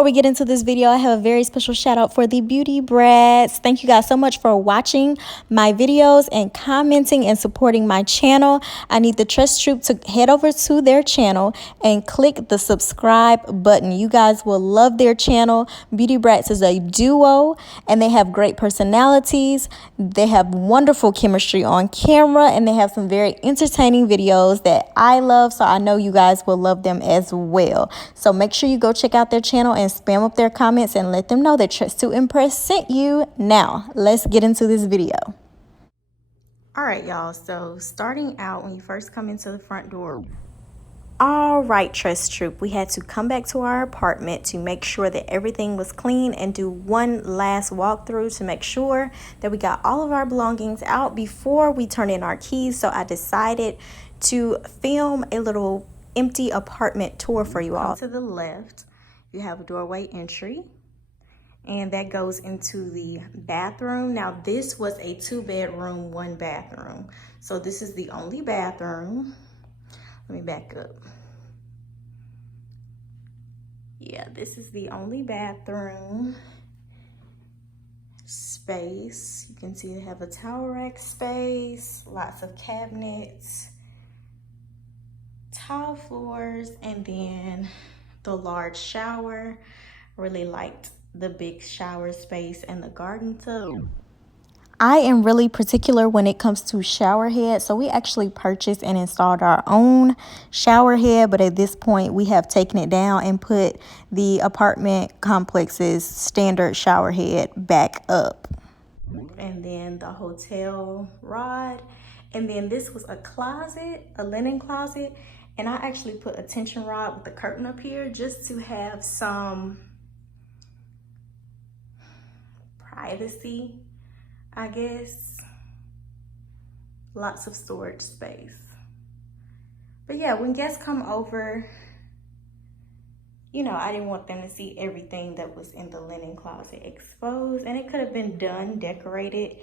Before we get into this video, I have a very special shout out for the beauty brats. Thank you guys so much for watching my videos and commenting and supporting my channel. I need the Tress Troop to head over to their channel and click the subscribe button. You guys will love their channel. Beauty Brats is a duo and they have great personalities. They have wonderful chemistry on camera and they have some very entertaining videos that I love. So I know you guys will love them as well. So make sure you go check out their channel and spam up their comments and let them know that Tress to Impress sent you. Now, let's get into this video. All right, y'all. So starting out when you first come into the front door. All right, Tress Troop, we had to come back to our apartment to make sure that everything was clean and do one last walkthrough to make sure that we got all of our belongings out before we turn in our keys. So I decided to film a little empty apartment tour for you all. To the left, you have a doorway entry, and that goes into the bathroom. Now, this was a 2-bedroom, 1-bathroom. So this is the only bathroom. Let me back up. Yeah, this is the only bathroom space. You can see they have a towel rack space, lots of cabinets, tile floors, and then the large shower. Really liked the big shower space and the garden tub. I am really particular when it comes to shower head, so we actually purchased and installed our own shower head, but at this point we have taken it down and put the apartment complex's standard shower head back up. And then the hotel rod, and then this was a closet, a linen closet, and I actually put a tension rod with the curtain up here just to have some privacy, I guess. Lots of storage space. But yeah, when guests come over, you know, I didn't want them to see everything that was in the linen closet exposed, and it could have been done, decorated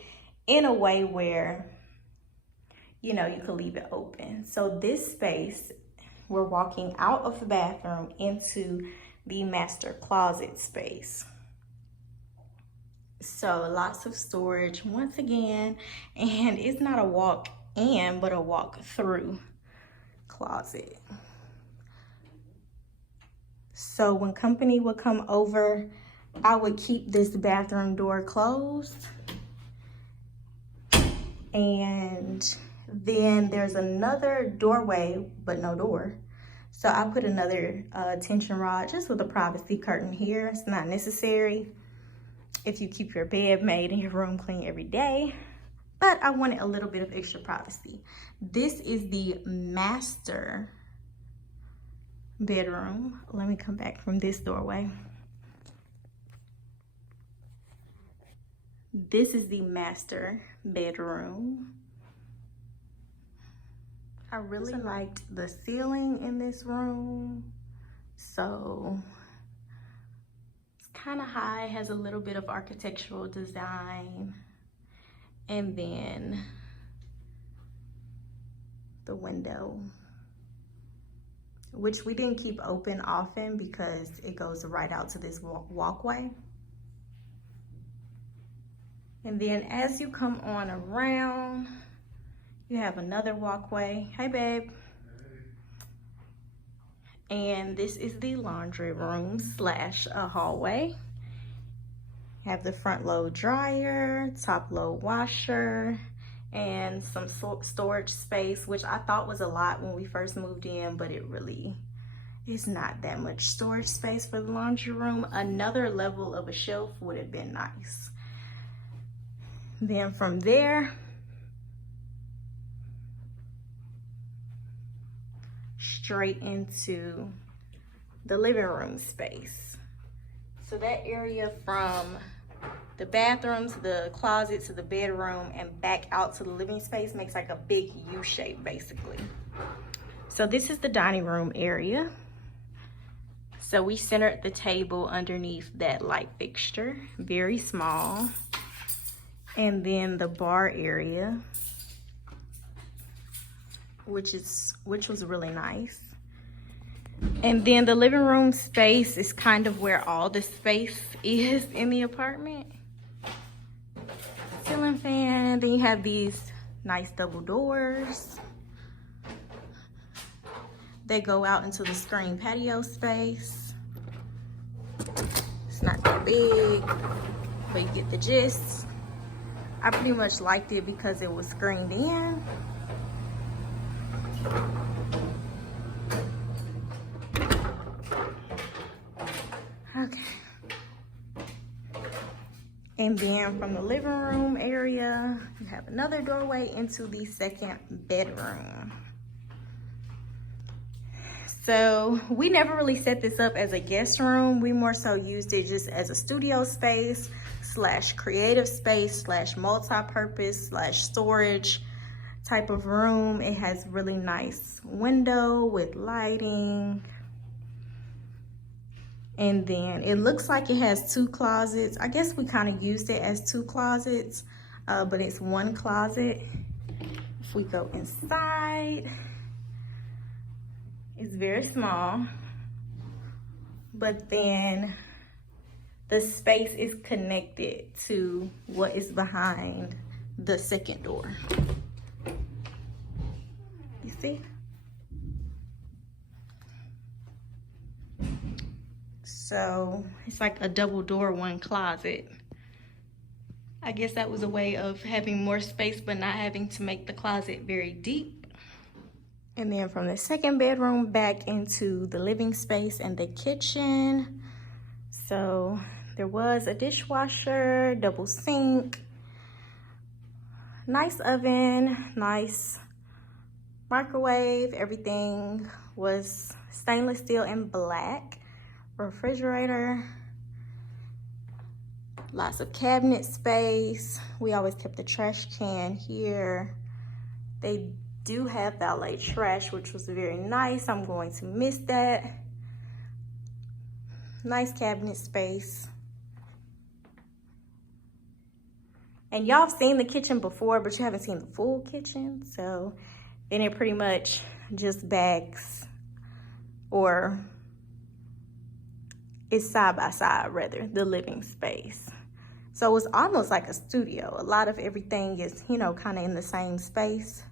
in a way where, you know, you could leave it open. So this space, we're walking out of the bathroom into the master closet space. So lots of storage once again, and it's not a walk in, but a walk through closet. So when company would come over, I would keep this bathroom door closed. And then there's another doorway, but no door. So I put another tension rod just with a privacy curtain here. It's not necessary if you keep your bed made and your room clean every day, but I wanted a little bit of extra privacy. This is the master bedroom. Let me come back from this doorway. This is the master bedroom. I really liked the ceiling in this room. So it's kind of high, has a little bit of architectural design. And then the window, which we didn't keep open often because it goes right out to this walkway. And then as you come on around, you have another walkway. Hey, babe. And this is the laundry room / a hallway. You have the front load dryer, top load washer, and some storage space, which I thought was a lot when we first moved in, but it really is not that much storage space for the laundry room. Another level of a shelf would have been nice. Then from there, straight into the living room space. So that area from the bathroom to the closet to the bedroom and back out to the living space makes like a big U shape basically. So this is the dining room area. So we centered the table underneath that light fixture, very small. And then the bar area, which was really nice. And then the living room space is kind of where all the space is in the apartment. Ceiling fan. Then you have these nice double doors. They go out into the screen patio space. It's not that big, but you get the gist. I pretty much liked it because it was screened in. Okay. And then from the living room area, you have another doorway into the second bedroom. So we never really set this up as a guest room. We more so used it just as a studio space / creative space / multi-purpose / storage type of room. It has really nice window with lighting. And then it looks like it has 2 closets. I guess we kind of used it as 2 closets, but it's 1 closet. If we go inside, it's very small, but then the space is connected to what is behind the second door. You see? So it's like a double door, 1 closet. I guess that was a way of having more space but not having to make the closet very deep. And then from the second bedroom back into the living space and the kitchen. So there was a dishwasher, double sink, nice oven, nice microwave. Everything was stainless steel and black. Refrigerator, lots of cabinet space. We always kept the trash can here. They do have valet trash, which was very nice. I'm going to miss that. Nice cabinet space. And y'all have seen the kitchen before, but you haven't seen the full kitchen. So then it pretty much just backs, or it's side by side rather, the living space. So it's almost like a studio. A lot of everything is, you know, kind of in the same space.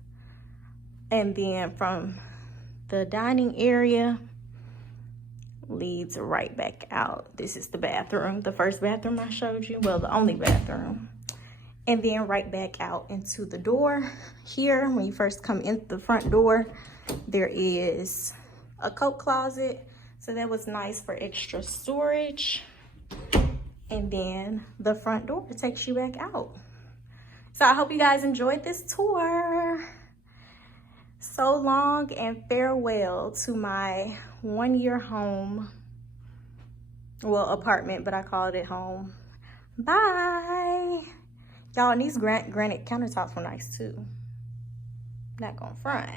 And then from the dining area leads right back out. This is the bathroom, the first bathroom I showed you. Well, the only bathroom. And then right back out into the door here. When you first come in the front door, there is a coat closet. So that was nice for extra storage. And then the front door takes you back out. So I hope you guys enjoyed this tour. So long and farewell to my 1-year home. Well, apartment, but I called it home. Bye. Y'all, and these granite countertops were nice too. Not gonna front.